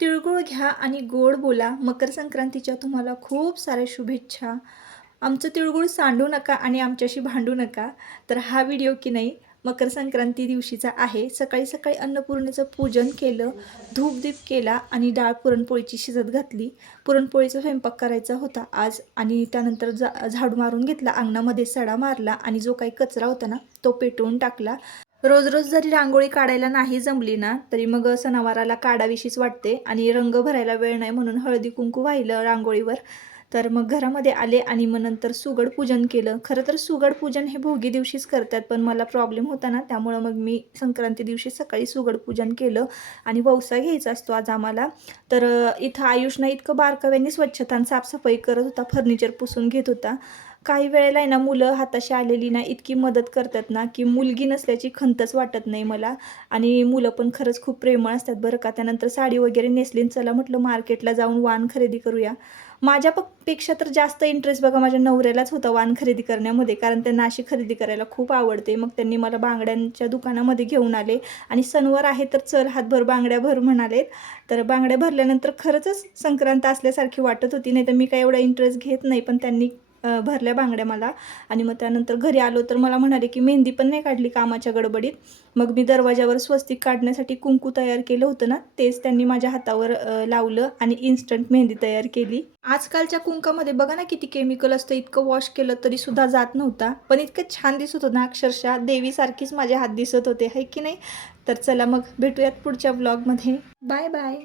तिळगुळ घ्या आणि गोड बोला. मकर संक्रांतीच्या तुम्हाला खूप साऱ्या शुभेच्छा. आमचं तिळगुळ सांडू नका आणि आमच्याशी भांडू नका. तर हा व्हिडिओ की नाही मकर संक्रांती दिवशीचा आहे. सकाळी सकाळी अन्नपूर्णेचं पूजन केलं, धूपदीप केला आणि डाळ पुरणपोळीची शिजत घातली. पुरणपोळीचा स्वयंपाक करायचा होता आज आणि त्यानंतर झाडू मारून घेतला, अंगणामध्ये सडा मारला आणि जो काही कचरा होता ना तो पेटवून टाकला. रोज रोज जरी रांगोळी काढायला नाही जमली ना तरी मग सणावाराला काढावीशीच वाटते आणि रंग भरायला वेळ नाही म्हणून हळदी कुंकू वाहिलं रांगोळीवर. तर मग घरामध्ये आले आणि मग नंतर सुगड पूजन केलं. खरं तर सुगड पूजन हे भोगी दिवशीच करतात, पण मला प्रॉब्लेम होता ना त्यामुळं मग मी संक्रांती दिवशी सकाळी सुगड पूजन केलं. आणि वौसा घ्यायचा असतो आज आम्हाला. तर इथं आयुषनं इतकं बारकाव्याने स्वच्छता आणि साफसफाई करत होता, फर्निचर पुसून घेत होता. काही वेळेला आहे ना मुलं हाताशी आलेली ना इतकी मदत करतात ना की मुलगी नसल्याची खंतच वाटत नाही मला. आणि मुलं पण खरंच खूप प्रेमळ असतात बरं का. त्यानंतर साडी वगैरे नेसलीन, चला म्हटलं मार्केटला जाऊन वाण खरेदी करूया. माझ्या पेक्षा तर जास्त इंटरेस्ट बघा माझ्या नवऱ्यालाच होता वाण खरेदी करण्यामध्ये, कारण त्यांना अशी खरेदी करायला खूप आवडते. मग त्यांनी मला बांगड्यांच्या दुकानामध्ये घेऊन आले आणि सणवार आहे तर चल हातभर बांगड्या भर म्हणालेत. तर बांगड्या भरल्यानंतर खरंच संक्रांत असल्यासारखी वाटत होती. नाही तर मी काही एवढा इंटरेस्ट घेत नाही, पण त्यांनी भरल्या बांगड्या मला. आणि मग त्यानंतर घरी आलो तर मला म्हणाले की मेहंदी पण नाही काढली कामाच्या गडबडीत. मग मी दरवाजावर स्वस्तिक काढण्यासाठी कुंकू तयार केलं होतं ना तेच त्यांनी माझ्या हातावर लावलं आणि इन्स्टंट मेहंदी तयार केली. आजकालच्या कुंकामध्ये बघा ना किती केमिकल असतं, इतकं वॉश केलं तरी सुद्धा जात नव्हता, पण इतकं छान दिसत होतं ना, अक्षरशः देवीसारखीच माझे हात दिसत होते, है की नाही. तर चला मग भेटूयात पुढच्या व्लॉगमध्ये. Bye bye.